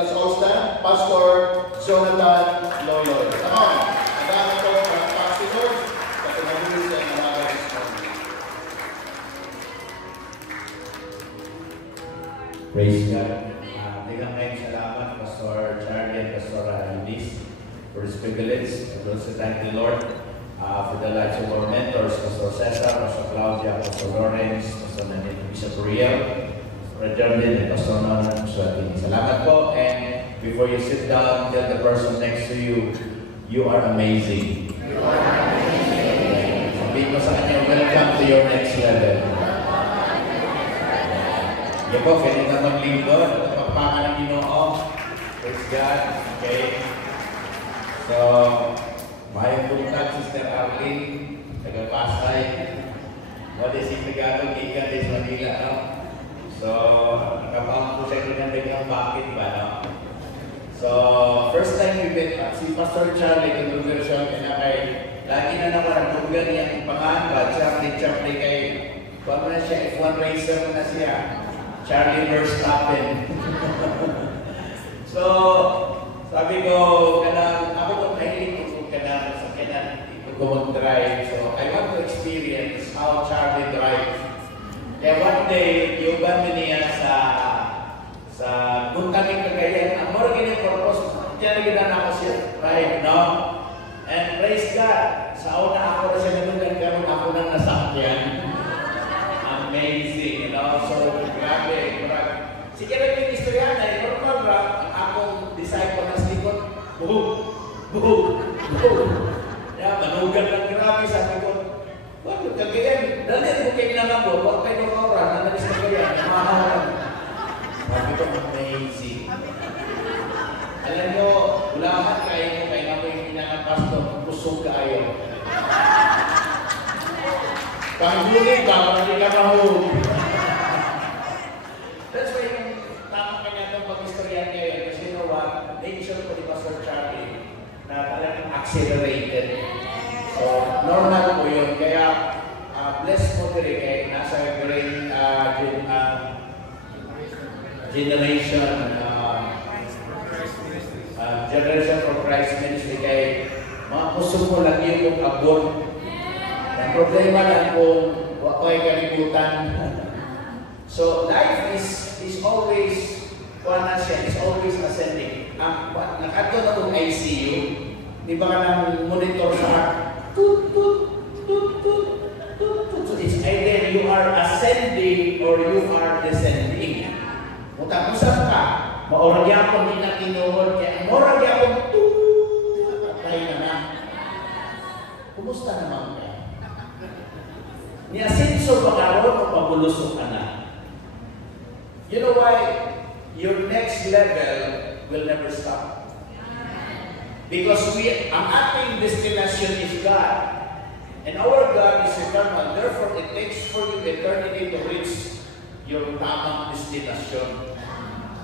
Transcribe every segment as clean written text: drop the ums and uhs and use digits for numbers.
let's all stand. Pastor Jonathan Loyoy. Come on. Nagano ko ang pastor at nag-uwi sa mga this morning. Praise God. Maraming salamat, Pastor Charlie and Pastor Luis, for this privilege. I also thank the Lord for the lives of our mentors, Pastor Cesar, Pastor Claudia, Pastor Lawrence, Pastor Bishop Riel, Pastor Jordan, and Pastor Nonan Swati. Salamat po. And before you sit down, tell the person next to you, you are amazing. You are amazing. Sabihin mo sa kanya, welcome to your next level. Yan po, pwede na maglingkod at pagpakan ng Ginoo. Praise God. Okay. So, mayong buntag, Sister Arlene, taga-Pasay. What is in Tagalog, ikan din sa Manila, no? So, nakapaang po siya kung nandang bakit ba, no? So, first time we met, si Pastor Charlie, kung version niya kay, lagi na naman ang tugan niya ang pangalan ba, Charlie kay, kung na siya, F1 racer na siya, Charlie Verstappen. So, sabi ko, ako kung mahilig ko sa kanan, ito ko mag-drive. So, I want to experience how Charlie drives. Kaya one day, yung band niya sa Buntaming Cagayan, ang more ganyan purpose, diyan na ako siya drive, no? And praise God, sa una ako na siya naman, karoon ako nang nasakyan. Amazing, you know? So, grabe. Sige rin yung istorya na, normal ba, ang akong disciple na sikot, buhug, buhug, buhug. Yeah, manugan lang grabe, sabi ko, wag yung Cagayan, dali mo kayo nangabot, wag kayo nakaura, nanalis na Cagayan, namahawan. Sabi ko, amazing. Alam nyo, ulahan kayo mo, kaya nga mo yung pinangapastor, pusog kayo. Panghuli ka, hindi ka mahuli. That's why yung tama kanya itong pag-istorya ngayon. Kasi you know what? Nature ko ni Pastor Charlie na talagang accelerated. So, normal po yun. Kaya, blessed po rin kayo. Nasa great generation for Christ Ministry kayo. Mga kusog mo lang yung abot. Ang problema lang kung ako'y kalimutan. So, life is always, is always ascending. Nakato na kung ICU, di ba ka nang monitor sa tut, tut, tut, tut, tut, tut. So, it's either you are ascending or you are descending. Kung saan ka, maoragya ko hindi na tinuhod, kaya maoragya ko, patay na na. Kumusta naman ka? Ni-asenso pa karoon o pabulusok ka na? You know why? Your next level will never stop. Because ang ating destination is God. And our God is eternal. Therefore, it takes for you eternity to reach your tamang destination.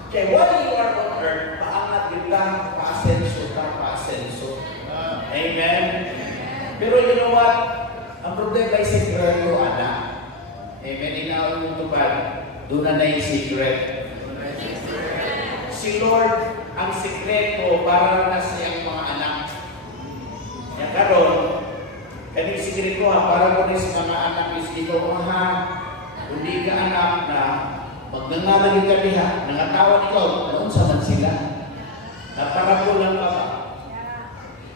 Kaya while you are on earth, paangat kita, pa-asenso. Amen? Pero you know what? Ang problema ay sikreto, anak. Amen? Inaawin mo ito ba? Doon na yung secret. Si Lord, ang sikreto para na siyang mga anak. Yan karon, kaning sikreto para mo rin sa mga anak is ito, hindi ka anak na magnangalan yung kaliha, nangatawan ikaw, noon sa man sila. Naparabol lang ba?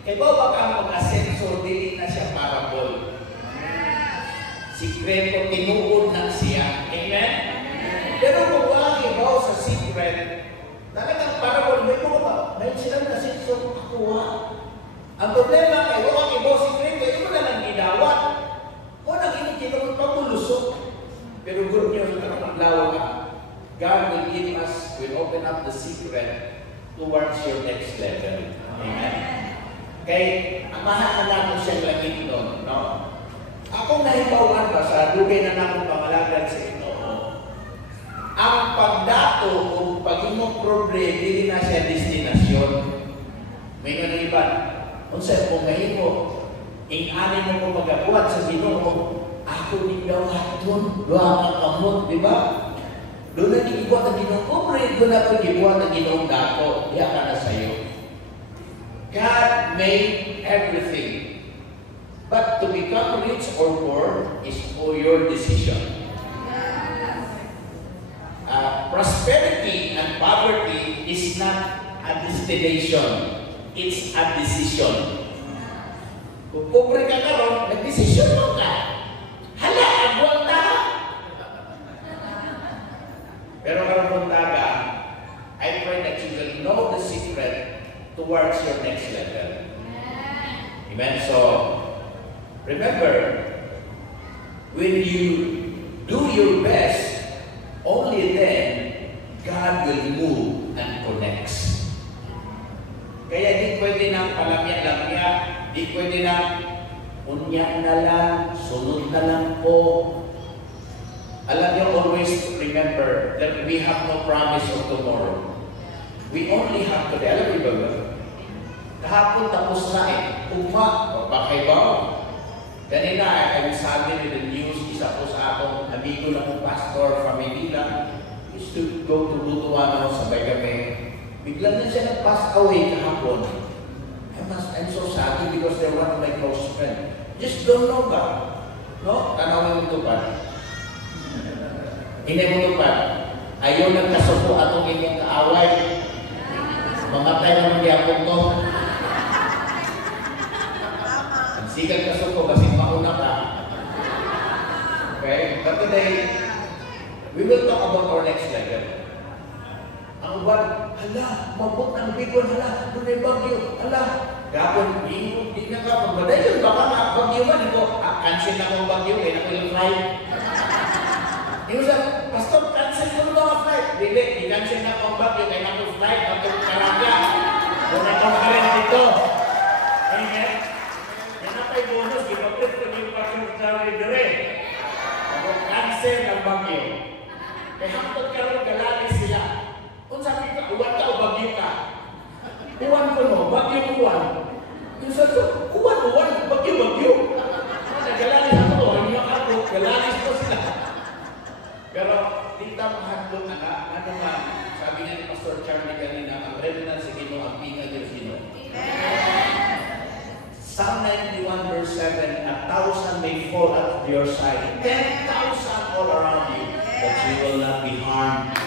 Kaya ba ang mag-asenso, dili na siya parabol. Sikreto, tinuod na siya. Amen? Pero kung wala ibaw sa secret, talagang parabol, may mga ba? May silang nasenso, akuha. Ang problema kay wala ibaw secret, kaya mo na lang ginawat. O nang initinawag pagulusok. Pero good news, maglawa ka. God will give us, will open up the secret towards your next level. Amen? Kaya, ang mahalaga ko siyang laging doon, no? Akong nahibawan ba sa dugay na nakong pangalagad sa ito, ang pagdato o pag-imong problem, hindi na siya destinasyon. May nga iba, kung saan mo ngayon mo, ing-anin mo kung magabuhat sa Ginoo, ako ni gawat doon, luha ang kamot, di ba? Doon na gibuhat ang Ginoo pobre, doon na po gibuhat ang Ginoong dako, diya ka na sa'yo. God made everything. But to become rich or poor is for your decision. Prosperity and poverty is not a destination. It's a decision. Kung pobre ka karon, nag-desisyon mo ka. Hala, agwang ta! Pero karon taga, I pray that you will know the secret towards your next level. Amen? So, remember, when you do your best, only then God will move and connects. Kaya di pwede nang palamya-lamya, di pwede nang unya na lang, sunod na lang po. Alam niyo, always remember that we have no promise of tomorrow. We only have today. Alam niyo ba? Kahapon tapos na eh. Uma, bakay ba? Kanina, I was having in the news, isa po sa akong amigo na po pastor from Manila, used to go to Butuan sabay kami. Biglang na siya nag-pass away kahapon. I'm so sad because they're one of my close friends. Just don't know ba? No? Tanawin mo ito pa. Hindi mo ito pa. Ayaw nagkasuko atong inyong kaaway. Mamatay naman di ako to. Ang sigal kasuko kasi mauna ka. Okay? But today, we will talk about our next level. Ang uban, hala, mabot ang bigol, hala, doon ay bagyo, hala. Gapon, di na ka magbadayon, baka na bagyo man, ito, cancel na kong bagyo, kaya na ko yung flight. Yung sa, Pastor, cancel ko mga flight. Dili, i-cancel na kong bagyo, kaya na ko flight, at kong karaga. Kung na kong karin dito. Amen? Yan na kay bonus, ginapit ko yung bagyo sa dire. Kung cancel ang bagyo. Kaya hangtod ka rin galali sila. Kung sabi ka, uwan ka o bagyo ka? Uwan ko no, bagyo uwan. Yung sabi ko, uwan, bagyo. Nagalalis ako, hindi ako, galalis ko sila. Pero, di tama handog na, ano nga, sabi nga ni Pastor Charlie kanina, ang remnant sa Ginoo, ang pinga ng Ginoo. Psalm 91 verse 7, 1,000 may fall at your side, 10,000 all around you, but you will not be harmed.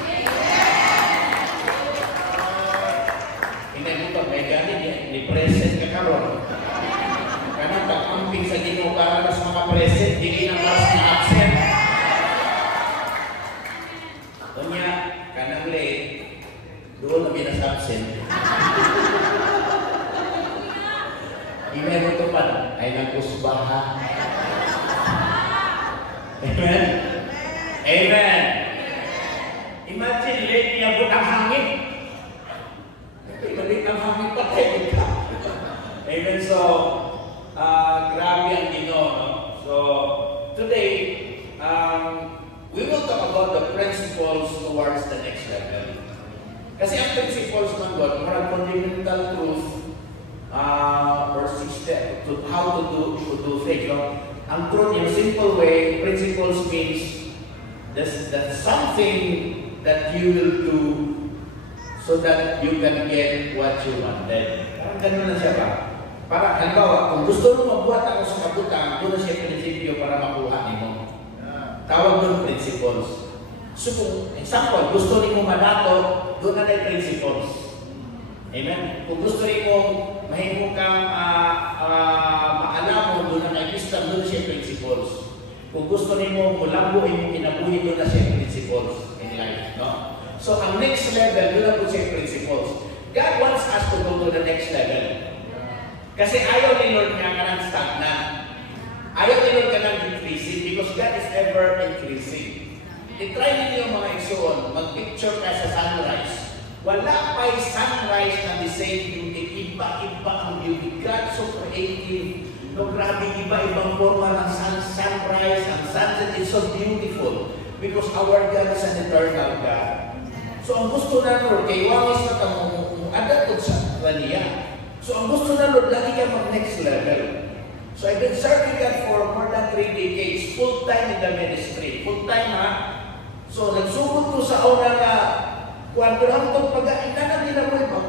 Pag may ganin, ni-present ka karon. Kanang pag-amping sa Ginoo para sa mga present, hindi na mas na absent. Kunya, kanang late, doon na binas-absent. Ime mo ito pa, ay nagkusbaha. Amen? Amen! Imagine, late niya butang hangin. Balik ang hangin patay ka. Amen. So, grabe ang Ginoo. No? So, today, we will talk about the principles towards the next level. Kasi ang principles ng God, marang fundamental truth or system to how to do things. No? Ang truth, in a simple way, principles means that's something that you will do so that you can get what you wanted. Parang ganun na siya ba? Para, halimbawa, kung gusto mo mabuhat ako sa kabutang, doon na siya prinsipyo para makuha mo. Tawag doon principles. So, kung example, gusto mo manato, doon na tayo principles. Amen? Kung gusto mo mahimo kang maalam mo, doon na tayo system, doon na siya principles. Kung gusto mo mulambo, mo kinabuhi, doon na siya principles in life. No? So, ang next level, yun ang po siya principles. God wants us to go to the next level. Kasi ayaw ni Lord nga ka ng stagnant. Ayaw ni Lord ka ng increasing because God is ever increasing. I-try ninyo mga igsoon, mag-picture ka sa sunrise. Wala pa'y sunrise na the same beauty. Iba-iba ang beauty. God so creative. No, grabe, iba-ibang forma ng sunrise, ang sunset is so beautiful because our God is an eternal God. So, ang gusto na Lord, kay wangis na kang adat sa kaniya. So, ang gusto na Lord, lagi ka mag-next level. So, I've been serving God for more than 3 decades, full-time in the ministry. Full-time ha? So, nagsugod ko sa una na kuwan ko lang itong pag-ain na ginaboy ba?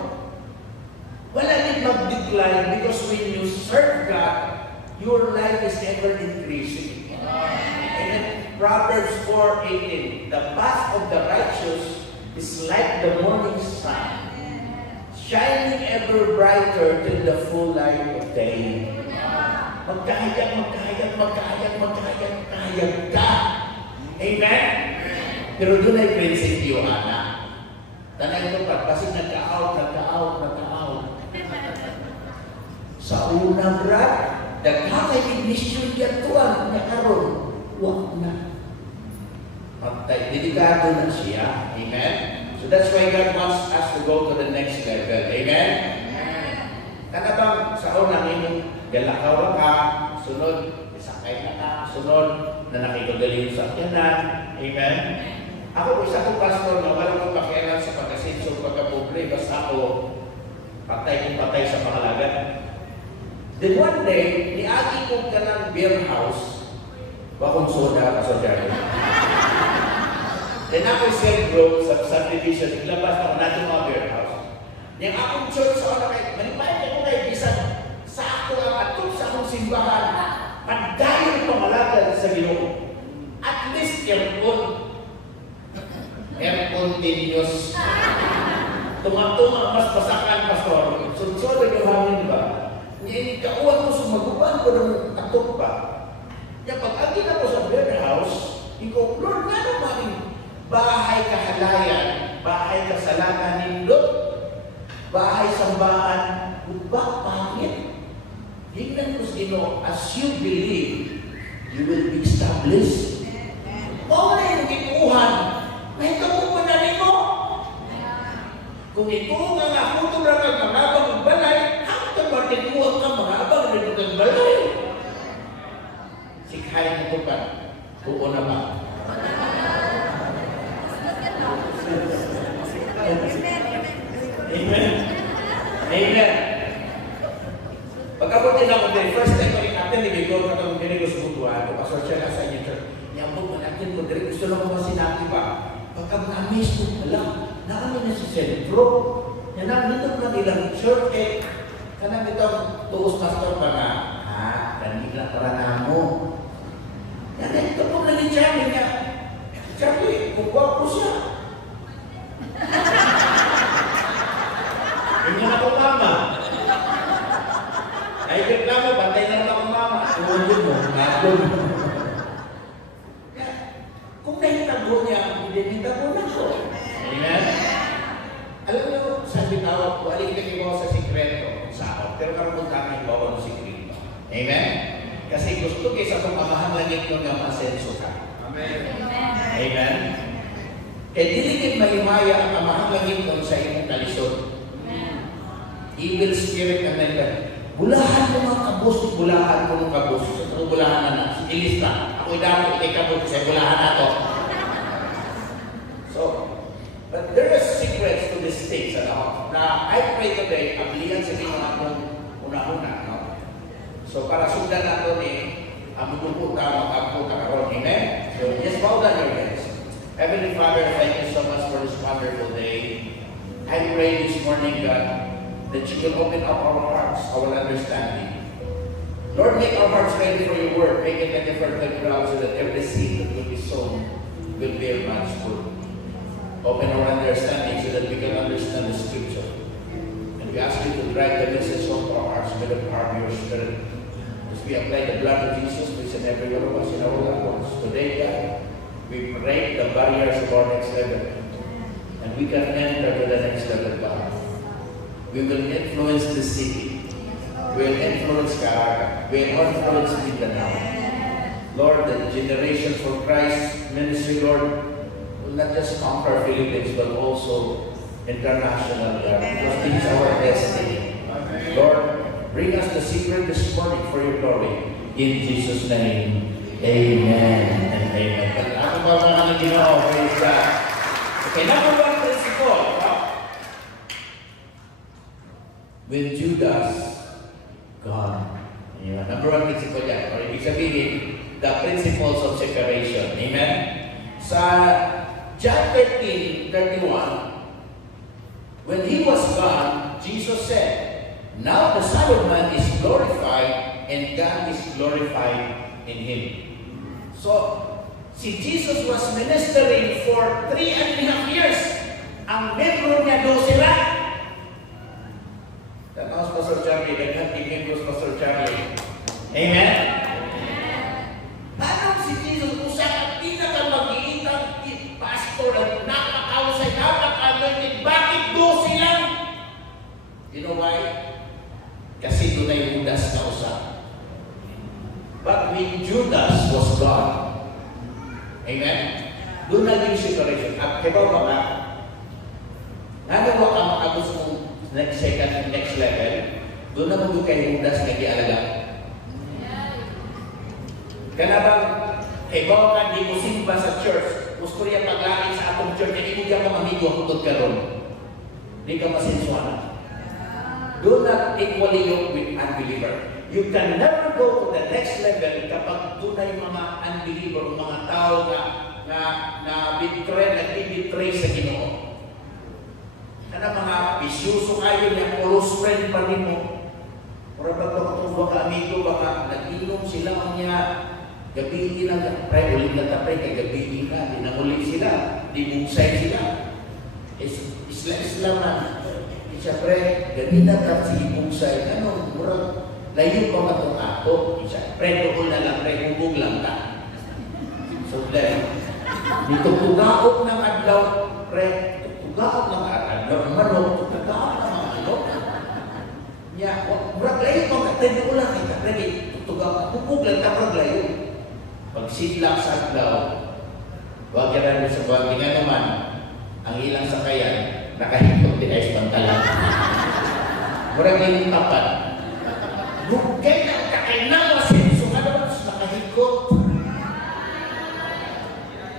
Wala din mag-decline because when you serve God, your life is ever increasing. And in Proverbs 4:18, the path of the righteous is like the morning sun, shining ever brighter till the full light of day. Magkahayag ka. Amen? Pero doon ay prinsipyo, anak. Tanay ko pa, kasi nagka-out. Sa unang rat, nagkakay mission yan tuwan, nakaroon, wag na. Delikado na siya. Amen? So that's why God wants us to go to the next level. Amen? Bang sa unang ini, galakaw ka, sunod, isakay na ka, sunod, na nakikagaling sa atyanan. Amen? Ako, isa kong pastor na walang kong pakialam sa pagkasinso, pagkapobre, basta ako patay sa pangalagan. Then one day, niagi ko ka ng beer house, bakong soda, kasodyado. Then ako sentro sa subdivision, naglabas ako natin mga beer house. Yung akong church sa una kayo, manipayag ako kayo, bisan sa ako ang atong sa akong simbahan, pagdayon pangalagan sa Ginoo. At least continuous. Tumang-tumang mas pasakan, pastor. So yung hangin ba? Ngayon, kauwan ko sumagupan ko ng atok pa. Kaya pag-agin ako sa beer house, ikaw, Lord, nga naman bahay kahalayan, bahay kasalanan nindot, bahay sambahan, ba pangit. Hinggan ko sino, as you believe, you will be established. O na yung ituhan, may kapupan na rin mo. Kung ituhan nga ako, ito lang ang mangabang ng balay, hanggang matikuhan ka mangabang ng balay. Sikhayin ito pa, buo na ba? Amen. Amen. Pagkabutin ako din, first time ko rin natin, nagigol ka itong dinigo sa butuan, kung pasor siya nasa inyo, yambog mo natin ko, diri gusto lang ko masinabi ba? Pagka na-miss ko pala, namin na si sentro, yan ang nito na nilang church, kanang itong tuos pastor pa nga, kanila para na mo. Yan, ito po naging Charlie niya. Charlie, kung ko siya. Hindi na akong mama. Ay, reklamo, bantay na lang akong mama. Tuwagod mo, nagod mo. Kung nahitago niya, hindi nahitago na ko. Amen? Alam niyo, sa bitawag, waling kagibaw sa sikreto sa ako. Pero karoon kami bawa ng sikreto. Amen? Kasi gusto kayo sa itong amahangangit nyo nga masenso ka. Amen? Amen? Kaya diligid mahimaya ang amahangangit nyo sa inyong kalisod. Evil spirit and then bulahan mo mga kabos, bulahan mo mga kabos. Ito bulahan na si Elista. Ako'y dami, ikay kabos, kasi bulahan na to. So, but there are secrets to these things. Na I pray today, ablihan sa mga akong una-una. No? So, para sundan natin ang mutupo ka, mag-agpo ka karoon. Amen? So, just bow down your heads. Heavenly Father, thank you so much for this wonderful day. I pray this morning, God, that you will open up our hearts, our understanding. Lord, make our hearts ready for your word. Make it a fertile ground so that every seed that will be sown will bear much fruit. Open our understanding so that we can understand the scripture. And we ask you to drive the message of our hearts with the power of your spirit. As we apply the blood of Jesus to each and every one of us in our loved ones. Today, God, we break the barriers of our next level. And we can enter to the next level, God. We will influence the city. We will influence Caraga. We will influence Mindanao. Lord, the generation for Christ ministry, Lord, will not just conquer Philippines, but also international, God, because this is our destiny. Lord, bring us the secret this morning for your glory. In Jesus' name, amen and amen. But ako ba mga Ginoo, praise God. Okay, number one principle. When Judas gone. Amen. Number one principle yan. Or ibig sabihin, the principles of separation. Amen? Sa John 13:31, when he was gone, Jesus said, now the Son of Man is glorified and God is glorified in him. So, si Jesus was ministering for 3.5 years. Ang membro niya 12 lang. Tanaw si Pastor Charlie, naghating membro si Pastor Charlie. Amen? Paano si Jesus usap ang pinakamag-iitang pastor at napakausay, napaka-anointed, bakit 12 lang? You know why? Kasi doon ay Judas na usap. But when Judas was gone, amen? Doon naging separation. At kaya ba nagawa ka makagos mong next level, doon na mo kay Judas na gialaga. Kaya bang, kaya ka di mo simba sa church, gusto rin paglain sa atong church, hindi mo ka mamamigo ang tutod ka ron. Hindi ka masensuana. Do not equally yoke with unbeliever. You can never go to the next level kapag tunay mga unbeliever, mga tao na nag-betray sa Ginoo. Ano mga bisyuso kayo niya, close friend pa rin mo. Para baka amigo, baka nag-inom sila niya, gabi na, pre, ulit na tapay, kagabi na, dinamuli sila, dibungsay sila. Islam na. Siyempre, gabi na tapos ibungsay, ano, murag, layo pa matong ato. Siyempre, doon na lang, pre, hubog lang ka. So, then, dito tugaok ng adlaw, pre, tugaok ng adlaw, manok, tugaok ng mga manok. Ya, murag layo pa matay, doon lang kita, pre, tugaok, hubog lang ka, murag layo. Pag sidlak sa adlaw, huwag ka na sa buwan, nga naman, ang ilang sakayan, nakahikot din ay pantalan. Murag yung tapat. Bukay na kakainawa sinso nga naman nakahikot.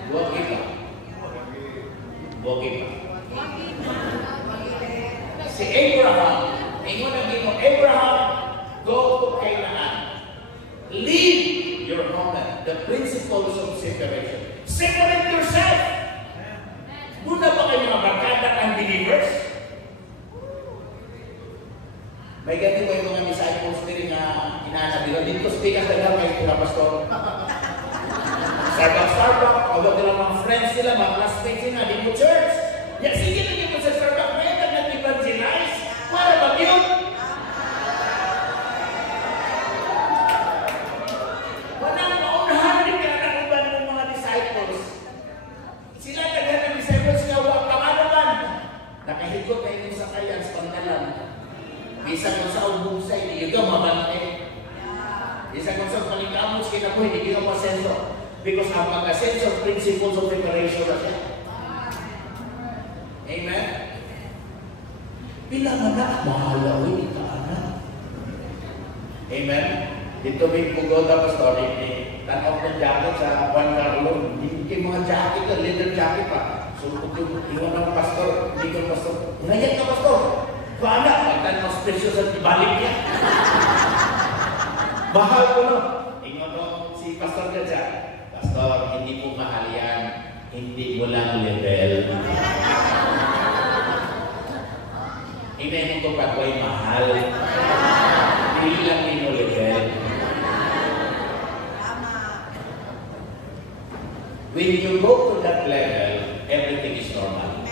Huwag iba. Huwag iba. Si Abraham, ingon ang ginoo, Abraham, go to Canaan. Leave your homeland. The principles of separation. Separate yourself. Muna ba kayo mga barkada ng believers? May ganito yung mga disciples din na inaanabilan. Dito speakas na lang kayo mga pastor. Starbucks, although nila mga friends nila, mga classmates nila, di mo church. Ya, sige na niyo sa Starbucks, may nag-evangelize. Para ba yun? Walang maunahan din ka ng iba ng mga disciples. Sila taga ng disciples nga, huwag kamanaman. Nakahikot na inyong sakayan sa pangalan. Isang kung sa ubungsay, hindi ka mabantay. Isang kung sa paligamos, kinabuhi, hindi ka masenso. Because ang pagkasenso, principles of preparation na siya. Amen? Bilang anak, mahalawin ka anak. Amen? Dito may pugoda pastor, tanaw ng jacket sa Juan Carlo. Hindi mga jacket, leather jacket pa. So, kung iwan ng pastor, hindi ka pastor. Ngayon ka pastor. Paano? Pagka mas presyo sa ibalik niya. Mahal ko no. Ingon no, si Pastor Gadja. Pastor, hindi po mahal yan. Hindi mo lang level. Inayin ko pa ay mahal. Hindi lang mo level. When you go to that level, everything is normal.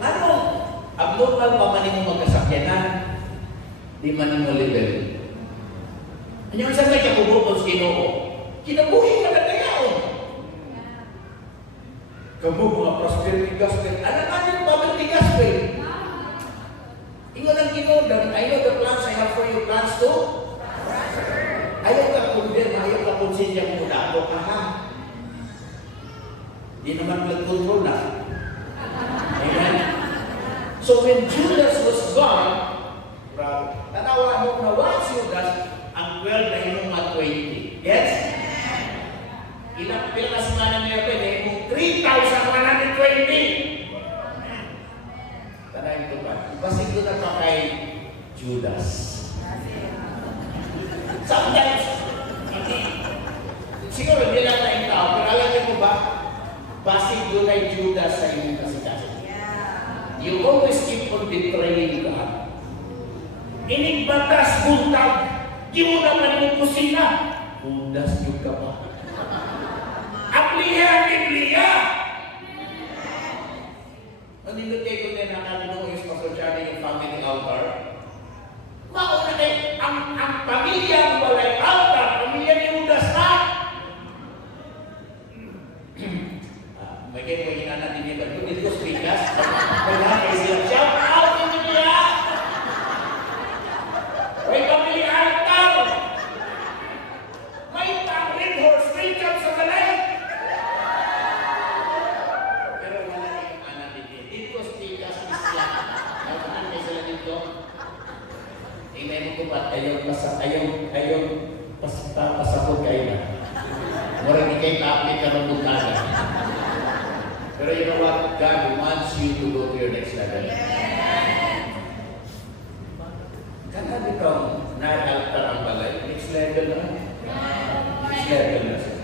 Ano? Abnormal pa man yung magkasakyanan, di man yung level. Ano yung sabi ka bubukod sa Ginoo? Kinabuhi ka na kayaon. Kamu mga prosperity gospel. Ano nga yung poverty gospel? Ingon ang Ginoo, I know the plans I have for you, plans to? Ayaw ka kunder, ayaw ka konsinya muna. Ako ka ha? Di naman blood control na. Amen? So when Judas was gone, tanawa mo na once Judas, ang 12 na yung mga 20. Yes? Ilang pila semana niya pa, yung 3,120. Tanayin ko ba? Basig ko na pa kay Judas. Sometimes, siguro hindi lang tayong tao, pero alam niyo ba, basig doon ay Judas sa inyong kasikasin. You always keep on betraying God. Inigbatas, buntag, di mo naman yung kusina. Judas yung ka ba? Apliha, Biblia! Nandito kayo ko din ang namin yung Pastor Johnny yung family altar. Mauna kayo, ang pamilya walay altar, pamilya ni Judas na. May kayo ko hinana din yung bago, dito ko speakers. Kaya kayo sila, shout out in the media! May pamilya altar! May red horse, Rachel sa balay! Pero wala kayong anak din. Dito ko speakers, isla. Nakakaan kayo sila dito. Tingnan mo ko ba't ayaw pasapot kayo na. Mura di kayo tapit ka ng butana. Pero you know what? God wants you to go to your next level. Kaya dito, na-altar ang balay. Next level na. Next level na siya.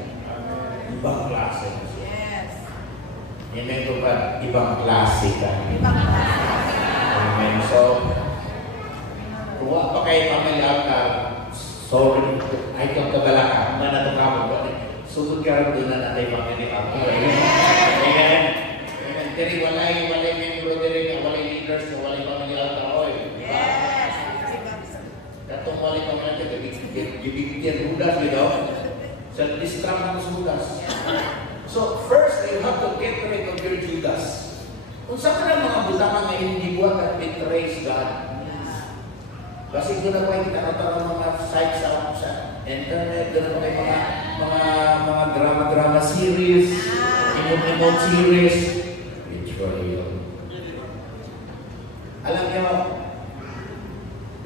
Ibang klase na siya. Amen ko ba? Ibang klase ka. Amen. So, kuha pa kayo pamilya sorry, ay kang kabala ka. Mana ito ka mo. Sugod ka doon na natin pamilya ka. Amen. Jadi walay membro diri walay leaders na walay pamilya ka. Oy. Katong walay pamilya ka, gibigyan Judas, you know? Sa distract ng Judas. So, first, you have to get rid of your Judas. Kung saan ka ng mga butang na hindi buwan at betrays God, kasi doon na po yung kita ng mga sites sa internet, doon na po yung mga drama series, imot series, which were real. Alam niyo,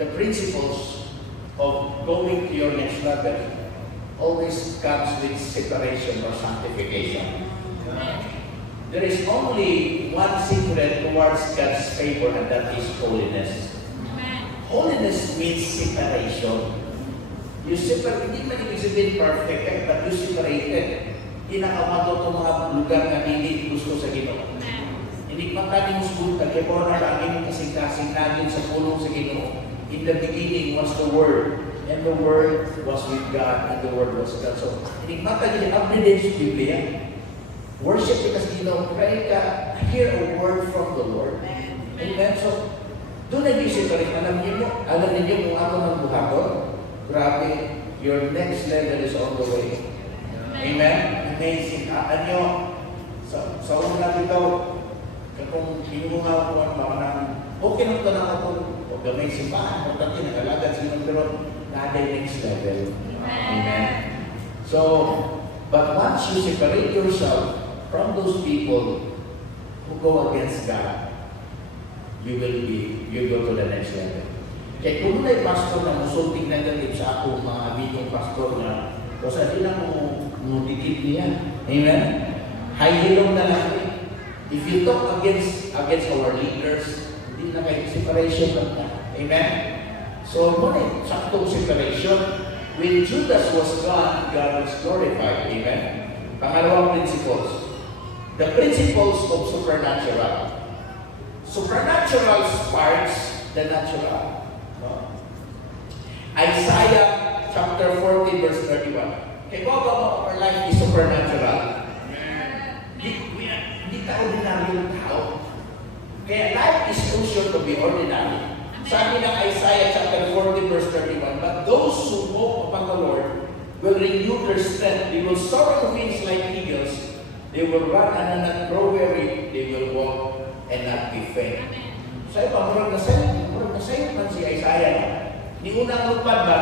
the principles of going to your next level always comes with separation or sanctification. There is only one secret towards God's favor, and that is holiness. Holiness means separation. You separate, hindi man ibig sabihin perfect, but you separated. Inakamato itong mga lugar na hindi gusto sa Ginoo. Hindi pa kami musbuta, kaya po na lagi kasing-kasing natin sa pulong sa Ginoo. In the beginning was the Word, and the Word was with God, and the Word was God. So, hindi pa kami everyday sa Biblia. Worship because pray ka, hear a word from the Lord. Amen. So, doon nag-isip ka rin, alam niyo kung ako ng buhaton, grabe, your next level is on the way. Amen? Amazing. Ano, sa una dito, kung hinungaw ko ang okay lang ito na ako, huwag gamay simbahan, huwag natin nakalagad sinong pero naday next level. Amen? So, but once you separate yourself from those people who go against God, you go to the next level. Kaya kung may pastor na musulting negative sa akong mga amigong pastor na kasi di na mo dikit niya. Amen? High-hilong na lang. If you talk against our leaders, hindi na kayo separation lang na. Amen? So, muna saktong separation. When Judas was gone, God was glorified. Amen? Pangalawang principles. The principles of supernatural. Supernatural sparks the natural. No? Isaiah chapter 40 verse 31. Kaya kung our life is supernatural, hindi tayo ordinaryong tao. Kaya life is crucial to be ordinary. Sabi ng Isaiah chapter 40 verse 31, but those who hope upon the Lord will renew their strength. They will soar on wings like eagles. They will run and not grow weary. They will walk and not be faint. Sa'yo pa, murag na sa'yo man si Isaiah. Di unang lupad ba?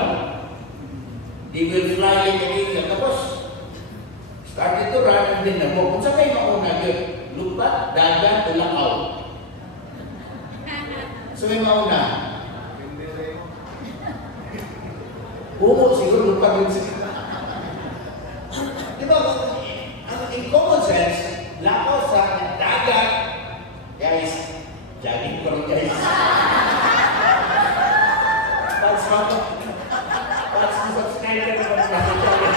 They will fly like an eagle. Tapos, started to run and then nabok. Kung sa kayo mauna yun, lupad, dagan, ulakaw. So may mauna. Siguro lupad yun siya. Di ba, in common sense, lakaw sa dagat, guys, jogging ko rin guys. Pats subscriber naman sa channel.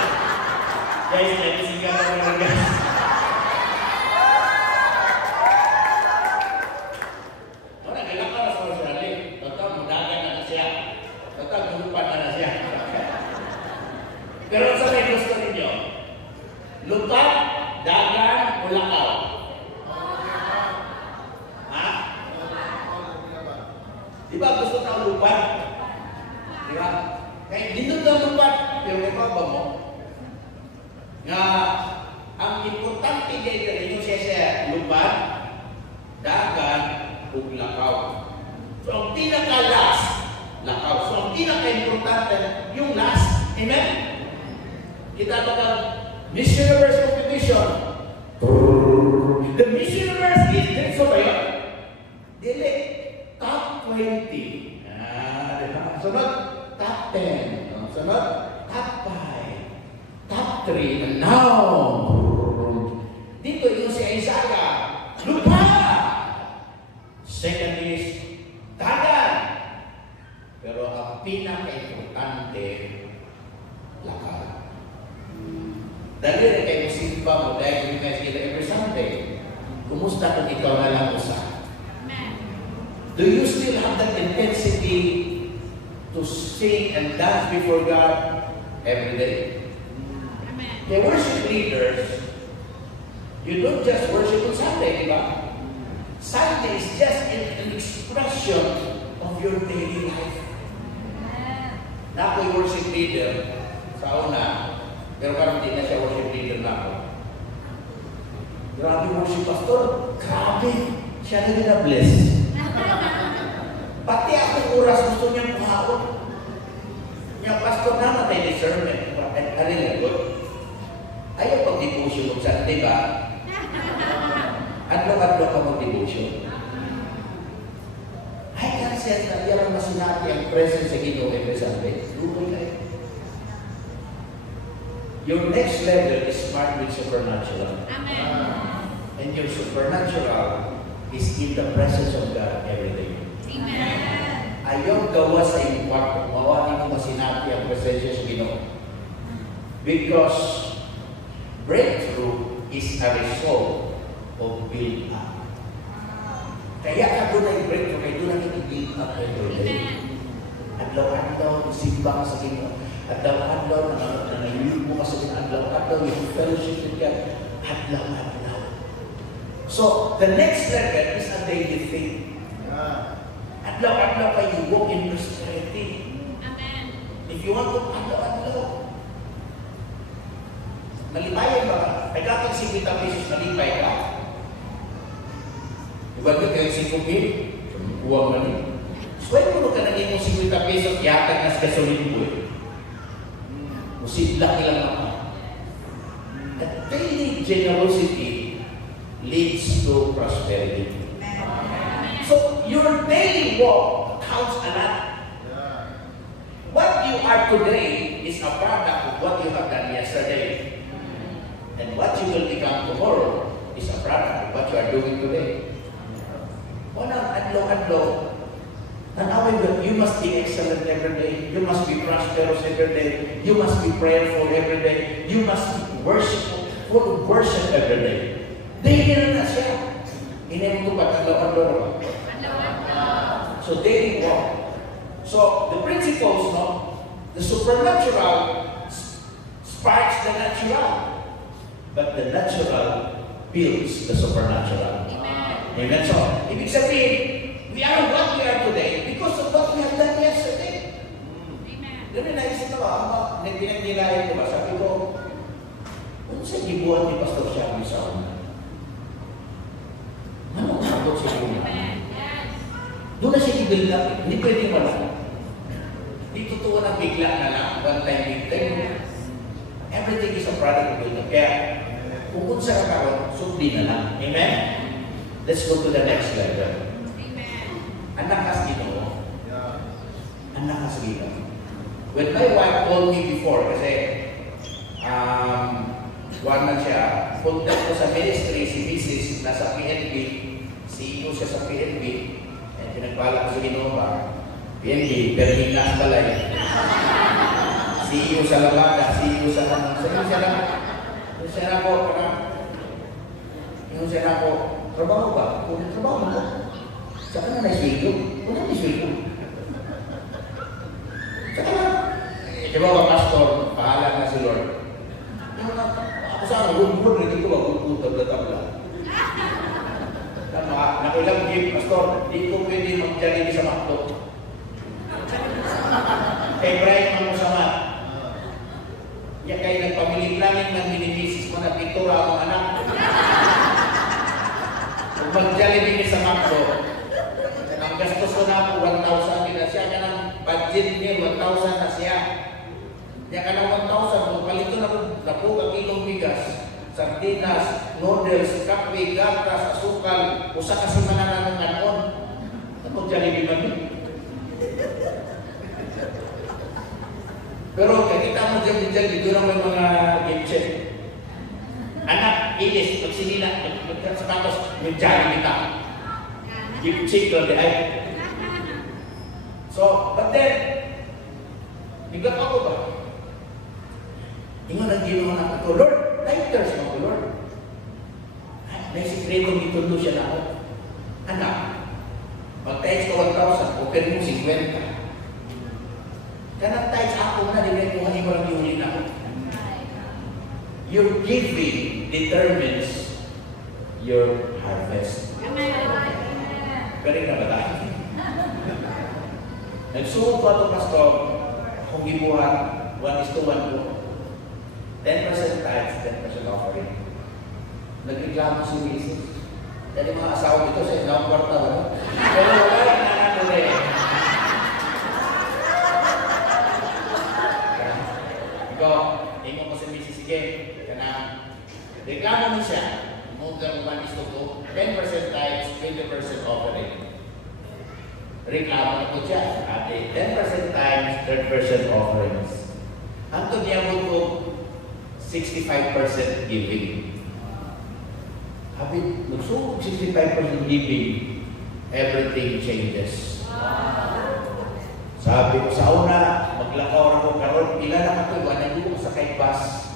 Guys, nagising ka naman guys. Pero sa may gusto ninyo, lupat, dagan, o lakaw? Ha? Di ba gusto na lupat? Di ba? Kaya dito na lupat, pero may ba mo? Nga, ang importante dito ninyo siya lupat, dagan, o lakaw. So, ang pinaka-last, lakaw. So, ang pinaka-importante, yung last. Amen? Kita ba Miss Universe competition? The Miss Universe is this so ba yun? Dili, top 20. Diba? Sunod, top 10. Sunod, top 5. Top 3. And now, dito yung si Isaiah, lupa! Second is, dagan. Pero ang pinaka-importante, lakal. Dahil rin kayo simpa mo dahil yung mga sila every Sunday. Kumusta kung ikaw na lang usa? Do you still have that intensity to sing and dance before God every day? The worship leaders, you don't just worship on Sunday, di ba? Sunday is just an expression of your daily life. Na ako'y worship leader sa una, pero parang hindi na siya worship leader na ako. Grabe worship pastor, grabe, siya na gina-bless. Pati akong oras gusto niyang puhakot. Niya, pastor naman may discernment. Ano yung lagot? Ayaw pag-devotion mo sa, di ba? Adlo-adlo ka mag-devotion. I can sense na diyan mas sinabi ang presence sa Ginoo every Sunday. Lumoy kayo. Your next level is smart with supernatural. Amen. And your supernatural is in the presence of God every day. Amen. Ayaw gawa sa iyong kwarto. Mawali mo masinabi ang presensya sa Ginoo. Because breakthrough is a result of build up. Kaya ka doon ay breakthrough, kaya doon ang i-build up every day. Adlaw-adlaw, isimba ka sa Ginoo. Adlaw-adlaw, nanayulit mo ka sa Ginoo. Adlaw-adlaw, yung fellowship with God. Adlaw-adlaw. So, the next level is a daily thing. Adlaw-adlaw ka, you walk in prosperity. Amen. If you want to adlaw-adlaw, malibayan ba ka? Ay kapag 50 pesos, malibay ka. Diba ka kayo 5 pin? Uwang mali. Sway mo ka na yung 50 pesos, yatag na sa gasolin mo eh. Musibla ilang ako. The daily generosity leads to prosperity. So, your daily walk counts a lot. What you are today is a product of what you have done yesterday. And what you will become tomorrow is a product of what you are doing today. Walang adlaw-adlaw. You must be excellent every day. You must be prosperous every day. You must be prayerful every day. You must be worshipful, full of worship every day. Daily na siya. Hindi mo ito adlaw-adlaw. So daily walk. So the principles, no? The supernatural sparks the natural. But the natural builds the supernatural. Amen. So, ibig sabihin, we are what we are today because of what we have done yesterday. Amen. Ganun naisip na ba? Pinagnilayan ko ba? Sabi ko, ano sa gibuhan ni Pastor Shabby sa una? Ano ang sabot sa una? Doon na siya i-build up. Hindi pwede wala. Hindi totoo na bigla na lang. One time, big time. Everything is a product of build up. Kaya, kung sa kakaroon, sumli na lang. Amen? Let's go to the next level. Amen. Anak kas Ginoo. Anak kas Ginoo. When my wife called me before, kasi one man siya, punta ko sa ministry, si Mrs. nasa PNB, CEO siya sa PNB, and pinagpala ko sa Ginoo ba, PNB, Perminas Balay. CEO sa Labada, CEO sa Hanang. Yung siya na po, trabaho ba? Kung trabaho mo, saka na naiswildo. Kung na naiswildo. Saka na, di ba ba, Pastor, pahala na si Pastor, di ko pwede mag-Jollibee sa McDo. Kay Brian mo sama. Yan kayo nagpamili planning ng mini-misis mo na pintura ang anak. Kung mag-Jollibee sa McDo, ang gastos ko na po 1,000 din na siya. Ka ng budget niya, 1,000 na siya. Yan ka ng 1,000, kung palito na po ang kilong bigas, sardinas, noodles, kape, gatas, asukal, usa kasi mananang kanon. Ano Jollibee man yun? Pero kita mo dyan, dito lang may mga gimcheck. Anak, ilis, pagsinila, magsapatos, may Jollibee ta. Gimcheck lang di ay. So, but then, bigla ako ba? Ingon ang ginawa na ako, Lord, lighters mo ko, Lord. May sikreto dito doon siya na ako. Anak, mag-times ka 1,000, open mo 50. Kanang times ako na, di ko hindi ko lang yung na ako. Your giving determines your harvest. Pero na ba tayo? Nagsuot pa ito, Pastor, akong gibuhat, 1:1 po. 10% tithes, 10% offering. Nagreklamo si Mrs. Dali mga asawa dito sa isang kwarta. Pero wala yung nanan rin. Ikaw, ingo mo si Mrs. Sige, kanang reklamo mo siya. Munggang 1:2, 10% tithes, 20% offering. Reklamo na po siya. Ate, 10% tithes, 30% offerings. Hanggang niya mo 65% giving. Habit, so 65% giving, everything changes. Sabi ko sa una, maglakaw ako karon, ilan na ako, hindi ko sakay bus.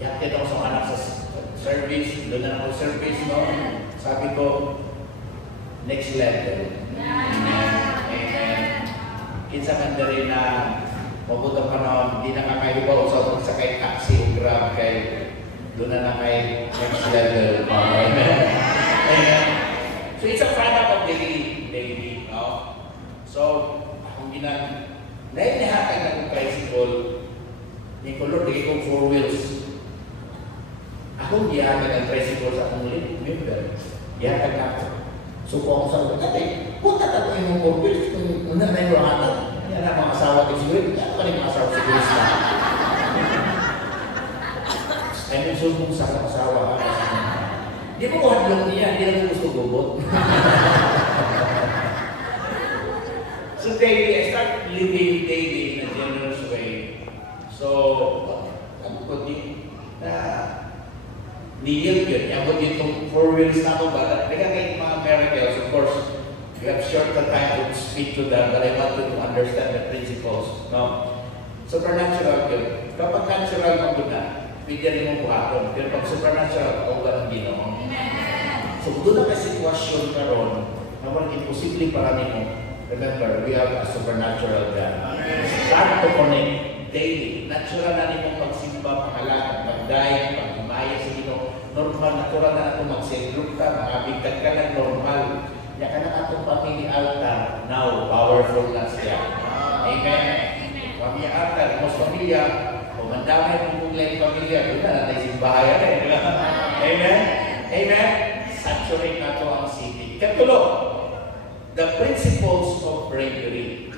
Yakin ako sa anak sa service, doon na ako service, no? Sabi ko, next level. Amen. Kinsa man rin na mabutang panahon, hindi na kakaibaw sa pagsakay taxi o grab kay doon na kay next level. Amen. Amen. So it's a product of daily, no? So, akong nainihatag na kong tricycle, ni Lord, di kong 4 wheels. Akong gihatag ang tricycle sa akong member. Gihatag na ako. So, kung ako sa mga punta ka ko yung 4 wheels, kung una na yung hatag. Yan ang mga asawa ko siguro. Yan pa rin mga asawa siguro sa ay nagsulong sa asawa. Di mo ko hadlong niya, hindi lang gusto gubot. So daily, I start living daily in a generous way. So, ano ko din, niyel yun. Yan ko dito 4 wheels na ako ba? Kaya kayo mga miracles, of course, you have shorter time to speak to them, but I want you to understand the principles. No? Supernatural yun. Kapag natural mo na, bigyan mo buhaton. Pero pag supernatural, ako ba ng Ginoo? So, doon na ka sitwasyon karon na walang imposible para nimo. Remember, we have a supernatural God. Start to connect daily. Natural na nimo pagsimba, pangalan, pagdayan, pagkumaya sa Ginoo. Normal, natural na nato magsilukta, makabigtag ka ng normal. Ya ka na atong pamilya altar, now powerful na siya. Amen. Pamilya altar, mas pamilya, kung mandamay kung lang pamilya, doon na natin simbahayan. Amen. Amen. Saturate na ito ang city. Katulo, the principles of bravery.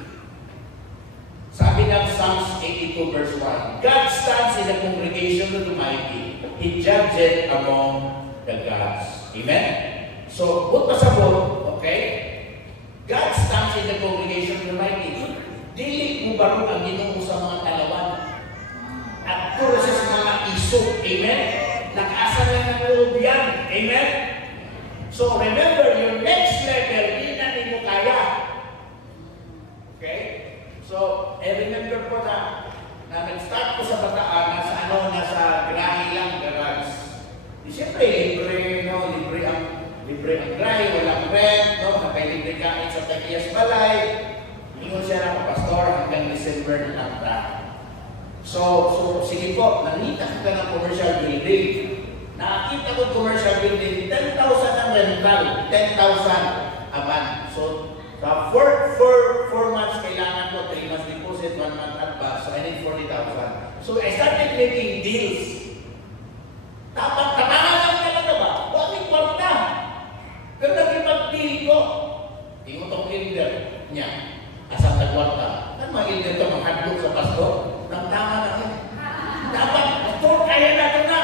Sabi ng Psalms 82 verse 1, God stands in the congregation of the mighty. He judges among the gods. Amen? So, put pasabot, okay? God stands in the congregation of the mighty. Dili mo baro ang Ginoo sa mga talawan. At puro sa mga isok. Amen? Nakaasa na ng loob yan. Amen? So, remember, your next level, hindi na mo kaya. Okay? So, remember po na nag-start ko sa Bataan, nasa grahe lang, garage. Siyempre, libre ang grahe, walang rent, no? Nakalibre kain sa Tagias Balay. Ingon siya ng pastor hanggang December na nata. So, sige po, nakita ka ng commercial building. Nakakita ko commercial building, 10,000 ang rental, 10,000. a month. So, four months kailangan ko, 3 months deposit, 1 month advance. So, I need 40,000. So, I started making deals. Tapangan lang talaga ba? Huwag may kwarta. Pero nagipag-deal ko. Tingin itong elder niya. Asang nagkwarta. Ano mga elder ito? Manghadlok sa pasto? Nang tama na yun. Dapat, pastor, kaya natin na.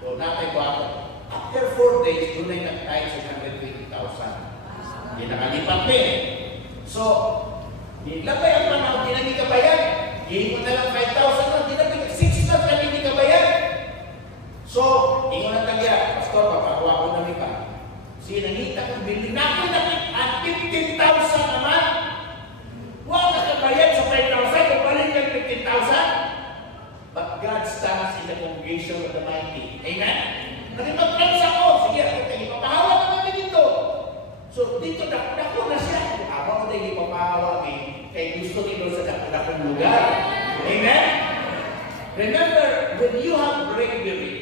So, natay ko ako. After 4 days, doon ay nag-time sa 120,000. Hindi nakalipat na eh. So, nilabay ang panahon, hindi na hindi ka bayad. Hindi mo na lang 5,000 lang, hindi na 6 months na hindi ka bayad. So, hindi ko na tagya, pastor, papakuha ko namin ka. Sinangita kong building namin at 15,000 naman. Huwag na kabayad sa 5,000, kung balik ng 15,000. But God stands in the congregation of the mighty. Amen? Nagipag-plans ako. Sige, ipapahawa na namin dito. So, dito, dako na siya. Habang ko na ipapahawa kay gusto nilo sa dako-dakong lugar. Amen? Remember, when you have bravery,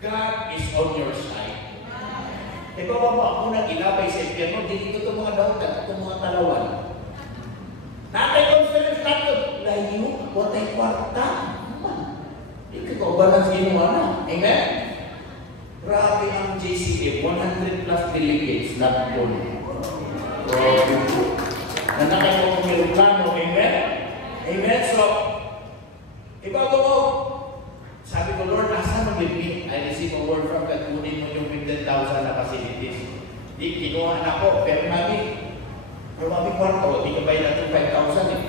God is on your side. E ba mo ako na ilabay sa impyerno, dito itong mga dautan, itong mga talawan. Natay conference natin, layo, watay kwarta. Hindi ko balance ginawa na. Amen? Grabe ang JCF, 100 plus delegates, not one. Na nakakong plano, amen? Amen? So, ibago mo, sabi ko, Lord, nasa mag-ibig? I receive a word from God, kunin mo yung 15,000 na facilities. Di, kinuha na ko, pero mami kwarto, di ka bayad natin 5,000 eh.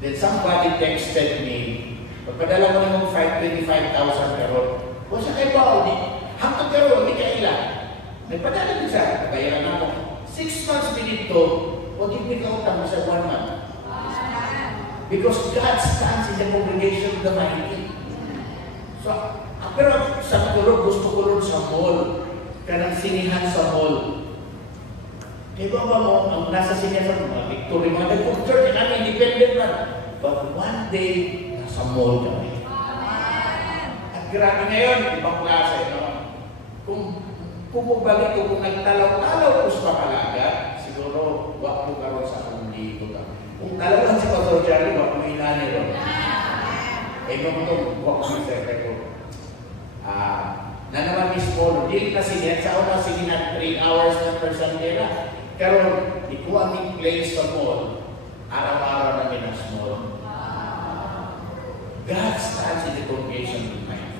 Then somebody texted me, pagpadala mo ng 25,000 pero, o siya kayo ba, hanggang pero, hindi ka ilan. Nagpadala din siya, bayaran ako. 6 months binito, o di pinakautang mo sa 1 month. Because God stands in the congregation of the mighty. So, pero sa tulog, gusto ko rin sa mall. Kanang sinihan sa mall. Kaya ba mo, ang nasa sinihan sa mga victory, mga nag-church, ang independent na. But one day, nasa mall kami. At grabe ngayon, ibang klase. No? Kung pumubalik ko, kung nagtalaw-talaw ko sa pakalaga, siguro, wak ko karoon sa kundi ko kami. Kung talagang si Pastor Charlie, wak mo inani ron. Eh, kung ito, wak mo sa ko. Na naman mismo, hindi kasi yan sa una, sige na 3 hours na person nila. Pero, ikuha ang place sa mall, araw-araw na minas mall. God stands in the congregation of mine.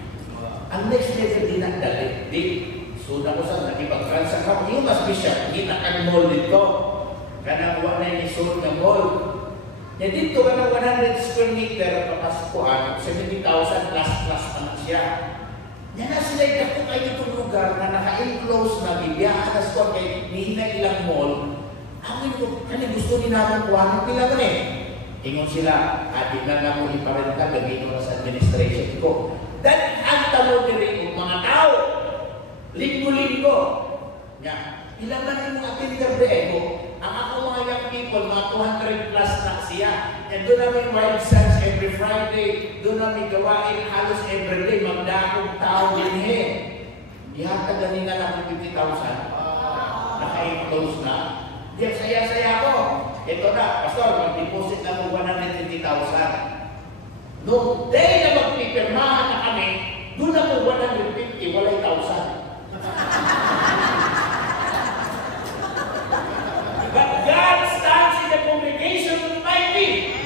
Ang next level din ang dali. So, na ko sa nakipag-transact ako, yung mas bishop, hindi nakang mall dito. Kanang wala na inisod ng mall. Yan dito, kanang 100 square meter, papaskuhan, 70,000 plus pa na siya. Yan na sila yung ako kayo itong lugar na naka-enclose na bibiyaan na squad kay nihina ilang mall. Ako ito, kanya gusto ni naman kuha ng pila man eh. Ingon sila, di na nga mo iparenta, gagawin mo na sa administration ko. Dahil ang tamo din mga tao, linggo-linggo. Ilang man yung mga pinagdabdego, ang ako mga young people, mga 200 plus na siya. And doon namin wild sons every Friday, doon namin gawain halos every day, magdakong tao din eh. Ihata ganina lang 50,000. Naka-enclose na. Diyan, saya-saya ako. Ito na, pastor, mag-deposit na mo 150,000. Noong day na magpipirmahan na kami, doon na mo 150, walay 1,000. But God stands in the congregation of the mighty.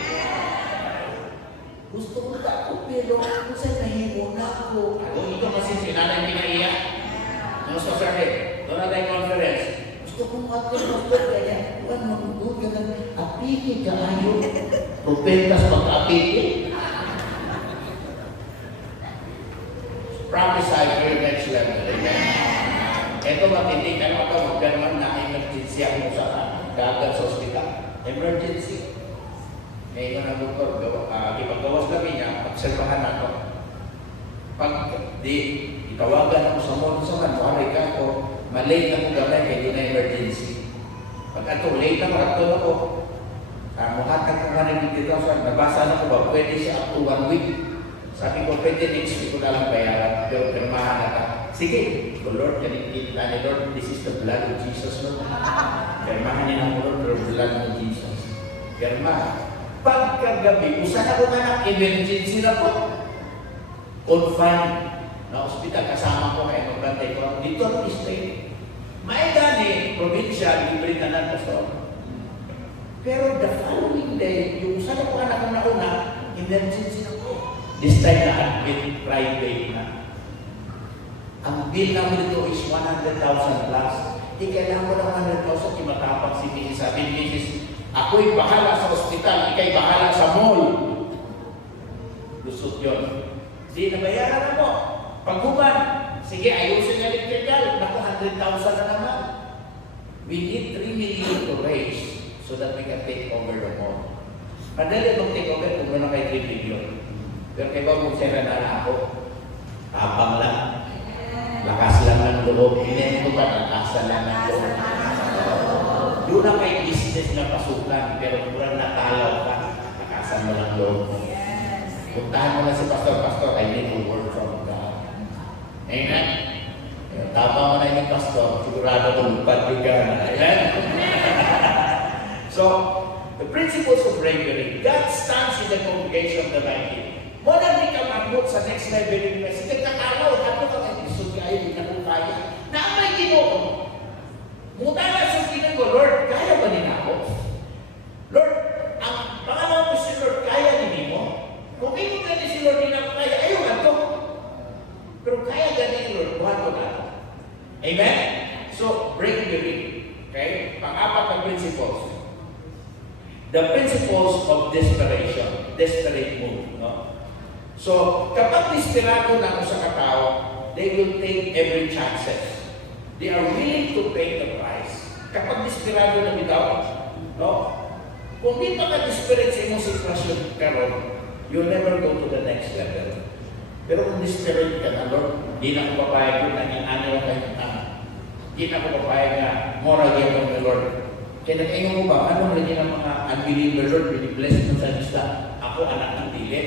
Gusto ko na ako, pero kung saan nahimo na ako. Ano ito kasi sinanay pinaiyak? Ano sa sabi? Doon na tayo conference. Gusto ko mag-pastor kaya. Huwag mag-good ka na. Apiki ka ayo. Propentas pag-apiki. Prophesy for your next level. Amen. Ito matindi. Ano ka magganman na emergency mo sa dagat sa ospital. Emergency. Ngayon ang doktor, ipagawas kami niya, pagserbahan ako. Pag itawagan ako sa modo sa man, maray ka ako, malate ako gamay kaya yun na emergency. Pag ato, late ako, ato ako, muhatag ko nga rin dito, nabasa na ko ba, pwede siya up to 1 week. Sabi ko, pwede next week ko na lang bayaran, pero pirmahan na ka. Sige, Lord, kanipit na ni Lord, this is the blood of Jesus, no? problema. Pagkagabi, usan ako na emergency na po. Confined na ospital, kasama ko kayo magbantay ko. Dito ang stay. May gani, probinsya, libre na ng pastor. Pero the following day, yung usan ako anak ko na una, emergency na po. This time na admit private na. Ang bill namin dito is 100,000 plus. Di kailangan mo ng 100,000, matapang si Mrs. Sabi ni Mrs. Ako'y bahala sa ospital, ikay bahala sa mall. Lusot yun. Di nabayaran na mo. Pagkuman, sige, ayusin ng electrical. Naku, 100,000 na naman. We need 3 million to raise so that we can take over the mall. Madali itong take over kung wala kay 3 million. Pero kaya ba kung sira na ako, tapang lang. Lakas lang ng loob. Hindi mo ba lakasan lang ng loob? Doon na kay business na pasukan, pero kurang natalaw ka. Lakasan mo ng loob mo. Puntahan mo na si Pastor, I need to work from God. Amen? Tama mo na yung Pastor, sigurado tulupad yung gana. Amen? So, the principles of bravery, God stands in the congregation of the mighty. Muna di ka mamut sa next level yung message. Nagkakalaw, ano ka mag-isod kaya, hindi na kung kaya. Na may ginoo. Muta na sa ginoo ko, Lord, kaya ba nila ako? Lord, ang pangalawa mo si Lord, kaya nini mo? Kung ikaw gani si Lord, hindi na kaya, ayaw nga to. Pero kaya gani Lord, buhat ko na. Amen? So, bravery. Okay? Pang-apat na principles. The principles of desperation. Desperate move. No? So, kapag desperado na ako sa katao, they will take every chances. They are willing to pay the price. Kapag desperado na bitaw, no? Kung di pa ka-desperate sa imong sitwasyon karon, you'll never go to the next level. Pero kung desperate ka na, Lord, di na ko papayag yun, ano yung kayo na. Di na ko papayag na, moral yan ng Lord. Kaya nag-ingo mo ba, anong lagi ng mga unbeliever, Lord, bless mo sa isla, ako anak ng dili.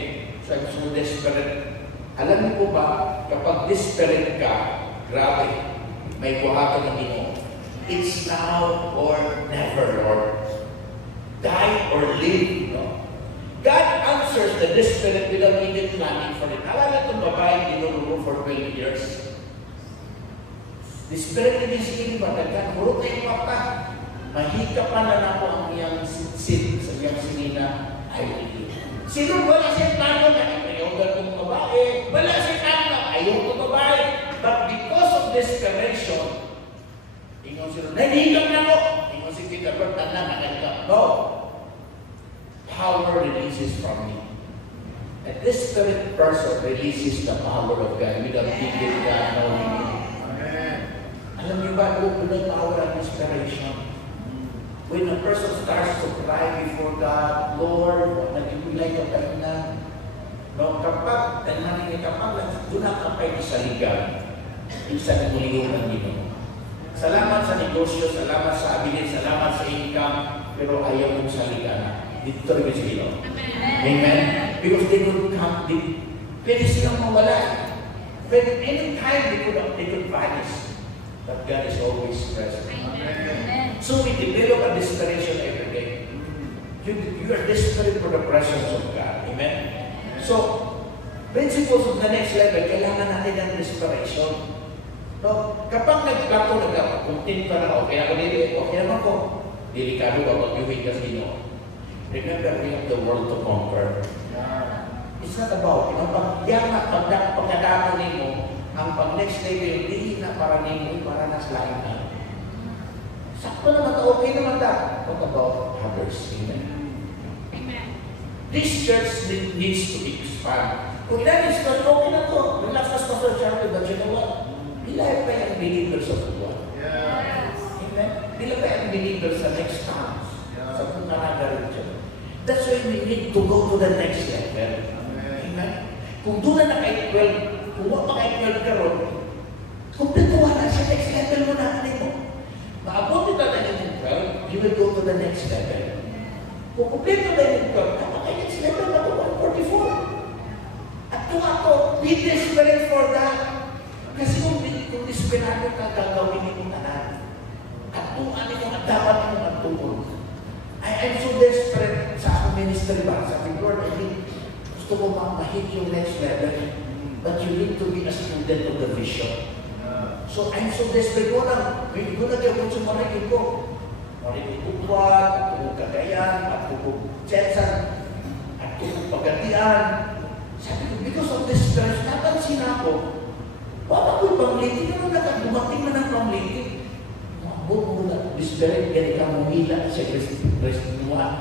So, desperate. Alam mo po ba, kapag desperate ka, grabe, may buhatan ng Ginoo. It's now or never, Lord. Die or live, no? God answers the desperate without even planning for it. Alala itong babae dinulungo for 12 years. Desperate na din sige, matagkan, murot na yung mata. Mahika pa na na po ang iyang sin sa iyang sinina. Ay, sino wala siya plano na ayaw kong babae? Wala siya plano na ayaw kong babae. But because of desperation, ingon sila, nahihigam na ko. Ingon si Peter, but tanda na kanila. No. Power releases from me. A desperate person releases the power of God without thinking God knowing it. Alam niyo ba, open the power of desperation. When a person starts to cry before God, Lord, nag-ibigay ka pa na. No, kapag, doon na kapay sa ligaw, isa na muliho ng Ginoo. Salamat sa negosyo, salamat sa abilit, salamat sa income, pero ayaw mong sa ligaw. Dito rin sa Ginoo. Amen? Because they would come, pwede silang mawala. But anytime they could vanish. But God is always present. Amen. So we develop a desperation every day. You are desperate for the presence of God. Amen? So, principles of the next level, kailangan natin ng desperation. No? Kapag nagplato, nag-content ka na, okay na ko dito, okay naman ko. Delikado ba pag-uwing ka sa Ginoo? Remember, we have the world to conquer. It's not about, pagkadamo nimo, ang pag-next level, hindi na para nimo, para na sa lain na. Sakto naman, okay naman ta. What about others? Amen. This church needs to expand. Kung ilan is okay na to. Relax na Pastor Charlie, but you know what? Bila pa yung believers of God. Amen? Bila pa yung believers sa next times. Sa kung naragarin siya. That's why we need to go to the next level. Amen? Kung doon na kayo 12, kung wala pa kayo 12 karon, kumpletuhan na sa next level mo natin mo. Maabot ito na yung 12, you will go to the next level. Kung kumpleto na yung 12, kapag kayo next level na 144. At kung ako, be desperate for that. Kasi kung desperado ka, gagawin mo tanan. At kung ano yung dapat mo magtungkol, I I'm so desperate sa akong ministry ba? Sabi, Lord, I think gusto ko ma-hit yung next level. But you need to be a student of the vision. So I'm so desperate ko lang. Hindi ko na gawin sa marigin ko. Marigin ko buwan, at kung Cagayan, at kung Jetson, at kung Pagatian. Sabi ko, because of this church, napansin ako, baka ko pamliti, pero dumating na ng pamliti. Mabot mo na, Spirit, ganit ka mahila na siya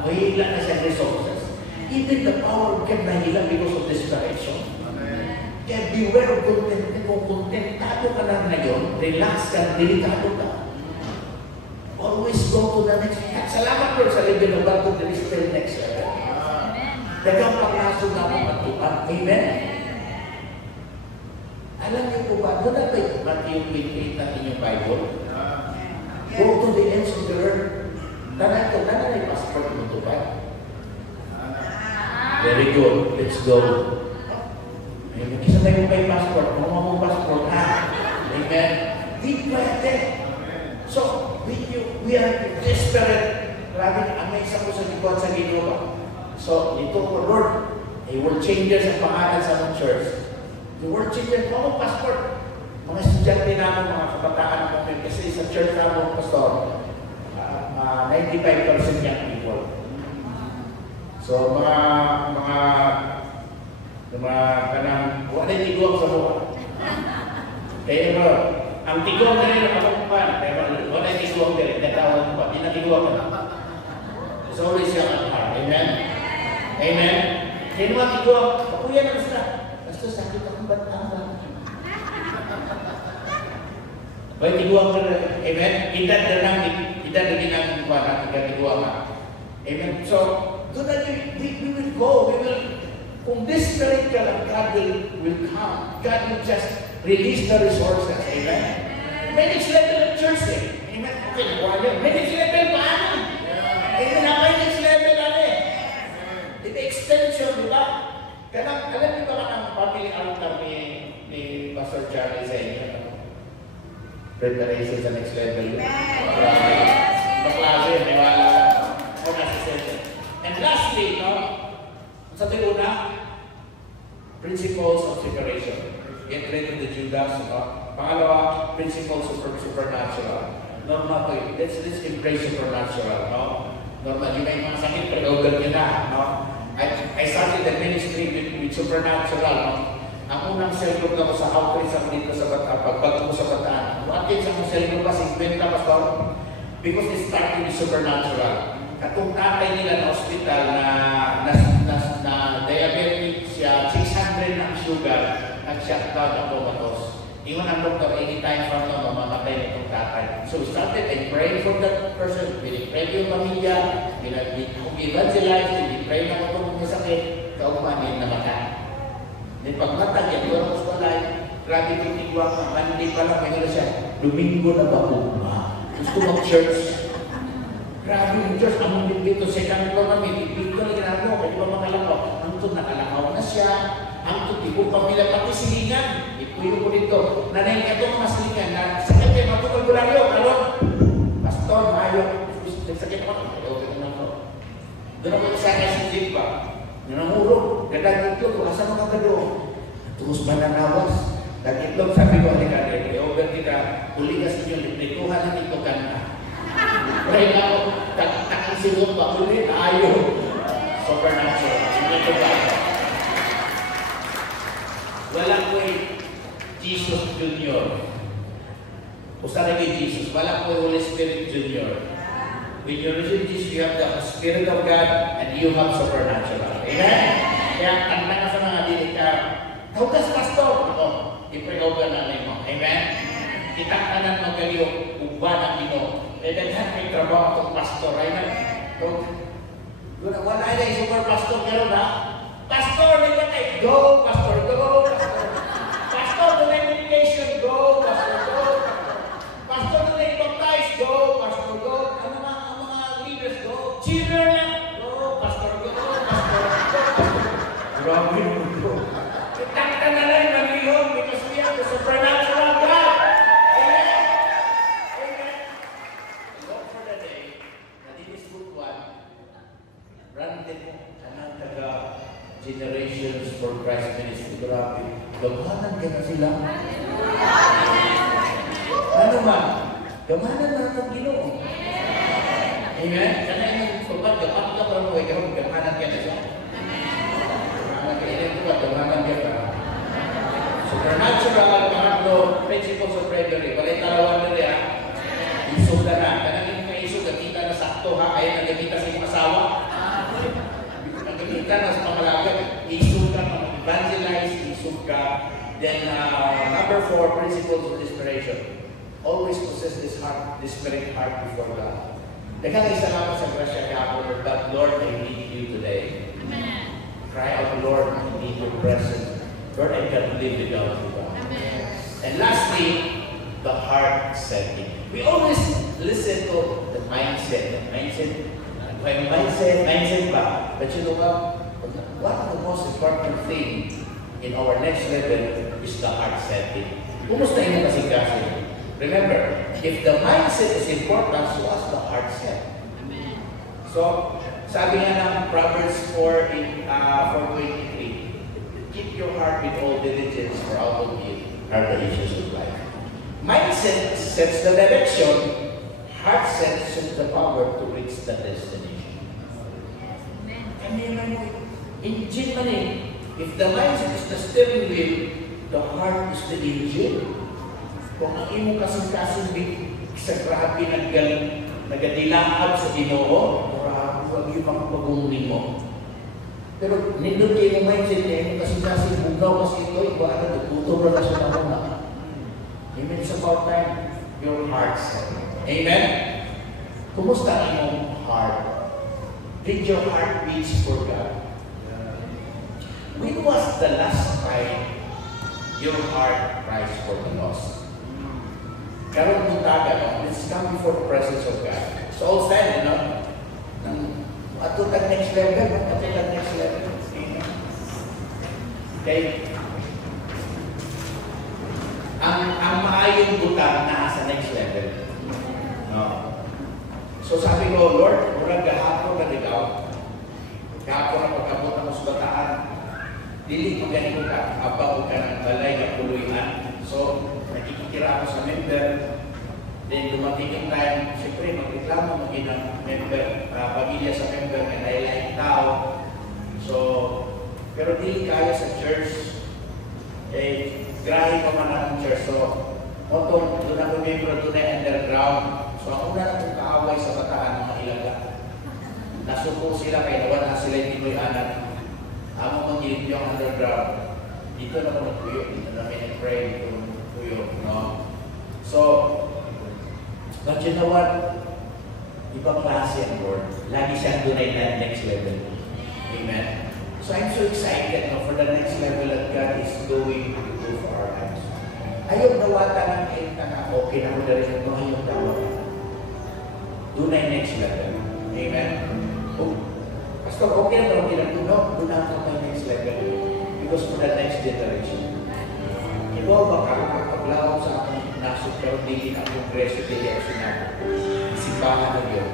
mahila na siya resources. Even the power can mahila because of desperation. Kaya beware of content. Kung kontentado ka na ngayon, relax ka, delikado ka. Always go to the next level. Salamat po sa level of God to the still next level. Dagang paglaso na akong matupan. Amen? Alam niyo po ba, doon na kayo Matthew 28 ng inyong Bible? Go to the ends of the earth. Tanay na yung passport mo ito ba? Very good. Let's go. Isa tayo may passport. Kung mo passport, ha? Amen? Di pwede. So, we are desperate. Grabe, amaze ako sa likod sa Ginoo. So, ito po, Lord, world changers ang pangalan sa mga church. The world changers, mga passport. Mga estudyante namin, mga kabataan namin, kasi sa church namin, pastor, 95% young people. So, mga kanang, wala yung tigong sa buwan. Kaya bro, ang tigong na rin ang kapagpan, kaya wala yung tigong na rin, katawan mo ba, di na tigong na. It's always young at heart. Amen? Amen? Kaya naman tigong, kapuya na basta. Basta sakit akong batang ba? Baik tigong ka na, amen? Kita na ginagawa pa na, kita tigong ka. Amen? So, doon na we will go, kung desperate ka lang, God will come. God will just release the resources. Amen? May next level of church eh. Amen? Okay, nakuha niyo. May next level paano? Amen? May next level ano eh. Ito extension, di ba? Alam niyo ba ka ng family altar ni Pastor Charlie sa inyo? Preparation sa next level. Maklase, may wala. O nasa session. And lastly, sa una, principles of separation. Get rid of the Judas. Pangalawa, principles of supernatural. Normal to let's embrace supernatural. Normal, yung may mga sakit, pre-order nyo na. I started the ministry with supernatural. Ang unang cellgroup ako sa outreach ako dito sa Bataan, pagbago ko sa Bataan. Bakit sa mga cellgroup pa, 50 pastor? Because it started with supernatural. At kung tatay nila na hospital na diabetic siya, 600 na ang sugar, nag-shutdown ang comatose. Iwan ang doktor, anytime from now, mamamatay na itong tatay. So we started and praying for that person. Pinipray yung pamilya, evangelize, pinipray na kung may sakit, kaumanin na mata. Then pag matag, yan, doon ako sa balay, grabe kong tigwang, Monday pa lang, may siya, Domingo na ba po? Gusto mag-church. Grabe yung church, ang dito, second floor namin, dito na ginagawa, pwede ba makalakaw? Ang ito, nakalakaw na siya. Ang ito, di ko pamilya pati silingan. Ipuyo ko dito. Nanay ka ito mga silingan, na sakit kayo, matulog bularyo, kalon. Pastor, mayo, sakit ako, ayaw ka naman ako. Doon ako sa akin pa. Nanamuro, gadang ito, asa mga gado. Terus mananawas. Dagitlog, sabi ko, halika rin, i-over kita, huli ka sa inyo, lituhan na ito ka na. Kaya ako, takang singot pa ulit, ayaw. Supernatural. Ito ba? Walang po Jesus Junior. Usa na kay Jesus. Walang po Holy Spirit Junior. When you receive Jesus, you have the Spirit of God and you have supernatural. Amen? Kaya ang tanga sa mga dinika, tawgas pastor. Ako, i-pray-over namin mo. Amen? Kitang-tanan mo kayo, uban ang Ginoo. Kaya daghan may trabaho itong pastor. Amen? Wala na yung super pastor karon ha? Pastor, nila kayo, go, pastor, go, pastor. Pastor, nila yung medication, go, pastor, go. Pastor, nila yung baptize, go, pastor, go. Ang mga leaders, go. Cheater na, go, pastor, go, pastor, go. Grabe mo, go. Kitang-tan na lang ng lihong because we have the supernatural God. Amen? Amen? Look for the day na this is good one. natin mo, kanang taga Generations for Christ Ministry. Grabe. Gamanan ka na sila. Ano man? Gamanan na itong Ginoo. Amen? Kanang yung pagpag, gamanan ka para mo, gamanan ka na siya. Gamanan ka na, gamanan ka na. Supernatural, pangatlo, principles of bravery. Balay talawan na niya, isog na na. Kanang yung mga isog, nagkita na sakto ha, kaya nagkita sa inyong asawa. Nagkita na sa pamalagat, isog ka, evangelize, isog ka. Then, number 4, principles of desperation. Always possess this heart, this spirit heart before God. Daghang salamat sa grasya kahapon, but Lord, I need you today. Amen. Cry out, Lord, I need your presence. Lord, I can't live without you, God. Amen. And lastly, the heart setting. We always listen to the mindset. Mindset ba? But you know what the most important thing in our next level is the heart setting. Kumusta yung kasing-kasing? Remember, if the mindset is important, so is the heart set. Amen. So, sabi nga ng Proverbs 4:23, keep your heart with all diligence, for out of it are the issues of life. Mindset sets the direction, heart sets the power to reach the destination. Amen. In Germany, if the mindset is the steering wheel, the heart is the engine. Kung ang imong kasing-kasing sa grabe nagadilaab sa Ginoo, grabe wag yung makapagungin mo. Pero nindot kayo ng mindset niya, yung kasing-kasing bugaw kasi ito, iba na nagputo na sa tanong na. Amen. It's about time, your heart set. Amen? Kumusta ang imong heart? Did your heart beats for God? When was the last time your heart cries for the lost? Karon mong taga, no? Let's come before the presence of God. So all stand, no? Ato tag next level, ato tag next level. Okay? Ang maayong butang na sa next level. No? So sabi ko, Lord, murag gahapon na ligaw. Gahapon na pagkabot ang musbataan. Dili ko ganito ka, abang ka ng balay na puluyan. So, nakikitira ako sa member. Then, dumating yung time, siyempre, magreklamo maging ng member, pamilya sa member na nailaing tao. So, pero dili kaya sa church. Grahe pa man ang church. So, doon ako member, doon ay underground. So, ako na itong kaaway sa bataan mga ilaga. Nasuko sila, kaya nawan na sila yung tinoy anak. Amo mangilip yung underground. Dito na ako nagpuyo. Dito na may nag-pray. Dito na nagpuyo. No? So, but you know what? Ibang klase ang Lord. Lagi siyang dunay na next level. Amen? So, I'm so excited for the next level that God is going to do for our lives. Ayaw nawata ng kain na okay na mo na rin ito. Ayaw nawata. Dunay next level. Amen? Pastor, okay na rin ito. No, doon na ito next level. Because for the next generation. Ikaw ba kakapaglaw sa aking nasod pero hindi na kongreso dili ang sinabi. Simbahan na yun.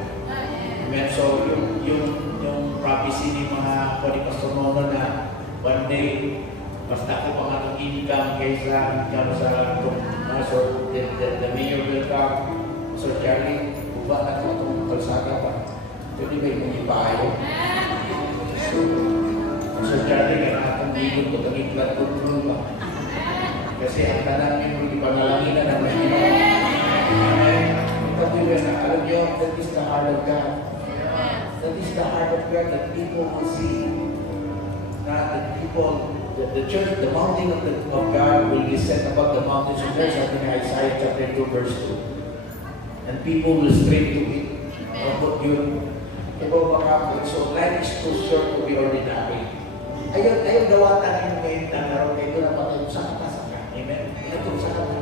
Amen. So, yung prophecy ni mga Pastor Nono na one day, basta ko pa nga itong income kaysa income sa so the mayor will come. So, Charlie, buba na ito itong kalsada pa. Pwede ba yung ipayo? So, Charlie, kaya natong bilog ko itong iklat ko ba? Kasi ang tanang yung ipangalangin na naman yun. Ipatuloy na, alam nyo, that is the heart of God. That is the heart of God that people will see. That people, the church, the mountain of God will be set above the mountains of earth, something in Isaiah chapter 2, verse 2. And people will stray to it. About yun. Ikaw makapag. So life is too short to be ordinary. Ayaw gawatan yung ngayon na naroon kayo na patay sa kata. Amen? Ito sa kata.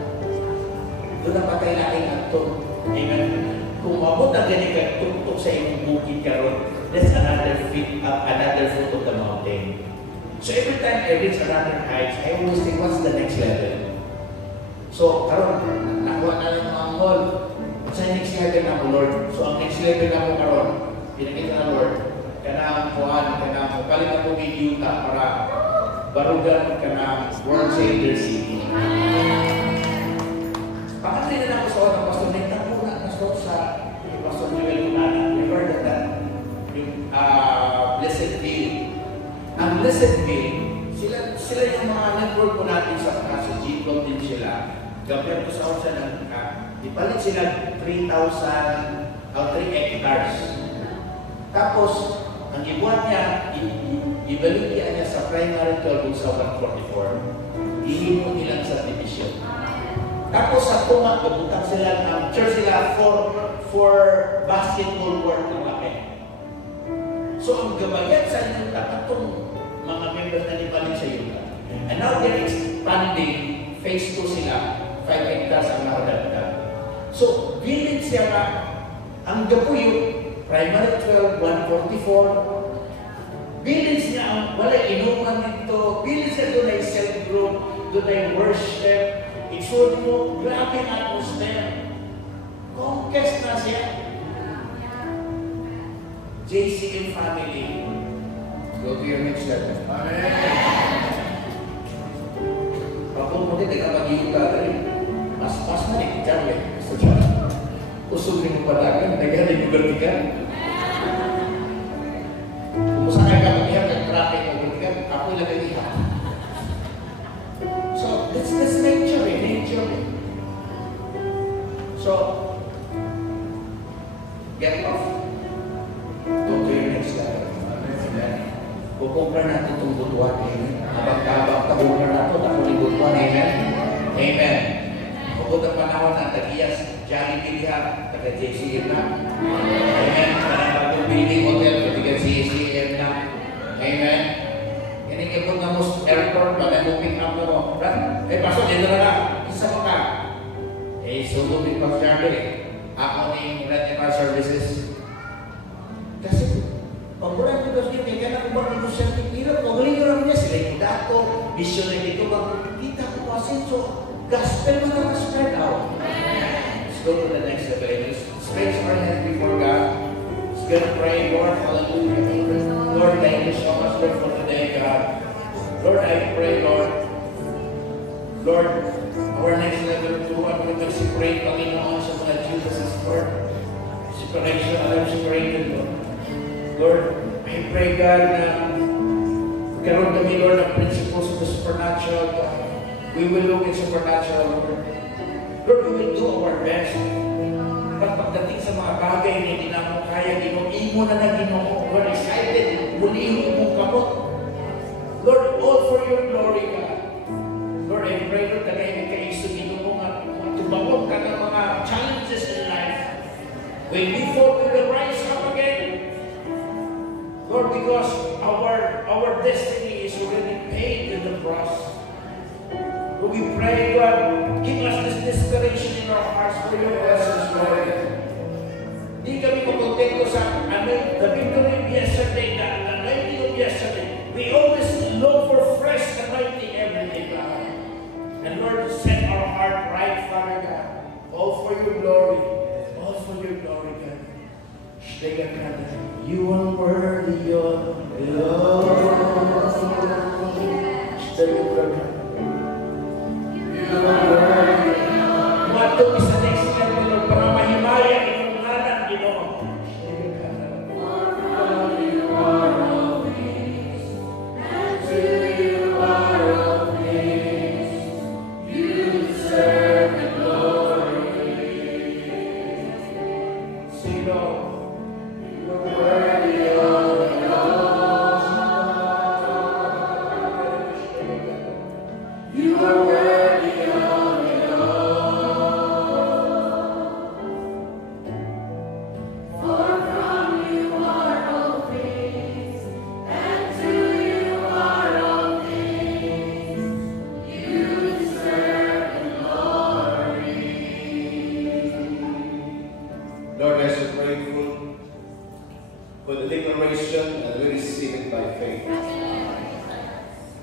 Doon na patay laking ito. Amen? Kung mabot ang ganyan ka, tuktok sa inyong bukid karon, that's another foot of the mountain. So every time I reach another height, I always think, what's the next level? So, karon, nakuha na lang ang angkol. What's the next level na mo, Lord? So, ang next level na mo karon, pinakita na Lord, kanang kuhan, kanang kalit ako biyuta para barugan kanang World Savior City. Pakatay na ako sa oras, Pastor, nagtako na sa Pastor Joel Kunana. We heard that yung Blessed Bill. Ang Blessed Bill, sila yung mga network po natin sa G-Club din sila. Gabriel ko sa oras ng ipalit sila 3 hectares. Tapos, ang ibuan niya, ibalik niya sa primary 12 sa 144. Ihimo nilang sa division. Tapos sa Puma, pagbutak sila ng church sila for basketball court ng laki. So ang gabayan sa inyo, itong mga members na nibalik sa iyo. And now they're expanding, phase 2 sila, 5 hectares ang nakadagdag. So, bilid siya na ang gapuyo, primary 12, 144, bilid siya ang wala inuman nito, bilid siya doon ay self-group, doon ay worship, itsod mo, grabe ang atmosphere. Conquest na siya. JCM family. Go to your next level. Amen. Pagod mo din, nagkapag-iuta rin. Mas na rin, dyan eh. Usog rin mo palagan, nagyan yung vertical. Kumusta kayo kapag-ihat, nag-traffic o vertical, ako ilagay ihat. So, that's nature eh, nature eh. So, get off. Go to your next level. Kukumpra natin itong butuan. Habang-habang kukumpra natin, ako yung butuan. Amen? Amen. Bukod ang panahon ng Tagiyas, Jollibee lihat, taga-JCM na. Amen? Parang building hotel, taga-JCM na. Amen? Yan ang ikot na most airport, pag pick up mo. Pasok, dito na lang. Isa mo ka. Sulubin pa siya ako ni Red Emar Services. Kasi, pag-urang ko doon niya, kaya na kung bakit ko siya tikirap, pag-uling niya, sila yung dato, vision na dito, kita ko kasi, so, gospel mo na start out. Let's go to the next level. Stretch our hands before God. Let's get to pray, Lord, hallelujah. Lord, thank you so much, Lord, for today, God. Lord, I pray, Lord, our next level, Lord, we can separate Panginoon sa mga Jesus' Lord. Separation, alam, separated, Lord. Lord, I pray, God, na karoon kami, Lord, ng principles of the supernatural, God. We will look at supernatural, Lord. Lord, we will do our best. But pagdating sa mga bagay na hindi na mo kaya, imo na na Ginoo. We're excited. Muli mong kamot. Lord, all for your glory, God. Lord, I pray, Lord, na kayo kaisog Ginoo nga tumawag ka ng mga challenges in life. When we fall, we will rise up again. Lord, because our destiny is already paid in the cross. Lord, we pray, God, give us this desperation in our hearts for your presence, Lord. Hindi kami makontento sa the victory of yesterday, the anointing of yesterday. We always long for fresh anointing every day, God. And Lord, set our heart right, Father God. All for your glory. All for your glory, God. You are worthy of it all. Mato sa next level para mahimaya yung ngalan Ginoo.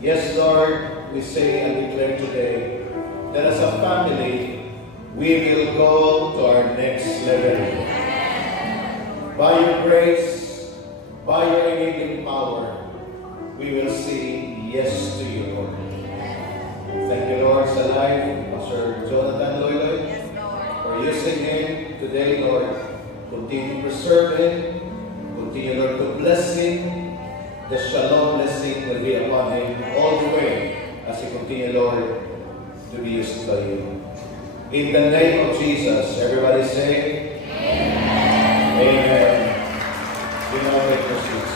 Yes, Lord, we say and declare today that as a family, we will go to our next level. By your grace, by your enabling power, we will say yes to you, Lord. Thank you, Lord, sa life, Pastor Jonathan Loyloy, Yes, Lord. for using him today, Lord. Continue to serve him. Continue, Lord, to bless him. The shalom blessing will be upon him all the way as he continue, Lord, to be used by you. In the name of Jesus, everybody say, Amen. Amen. You know, take your seats.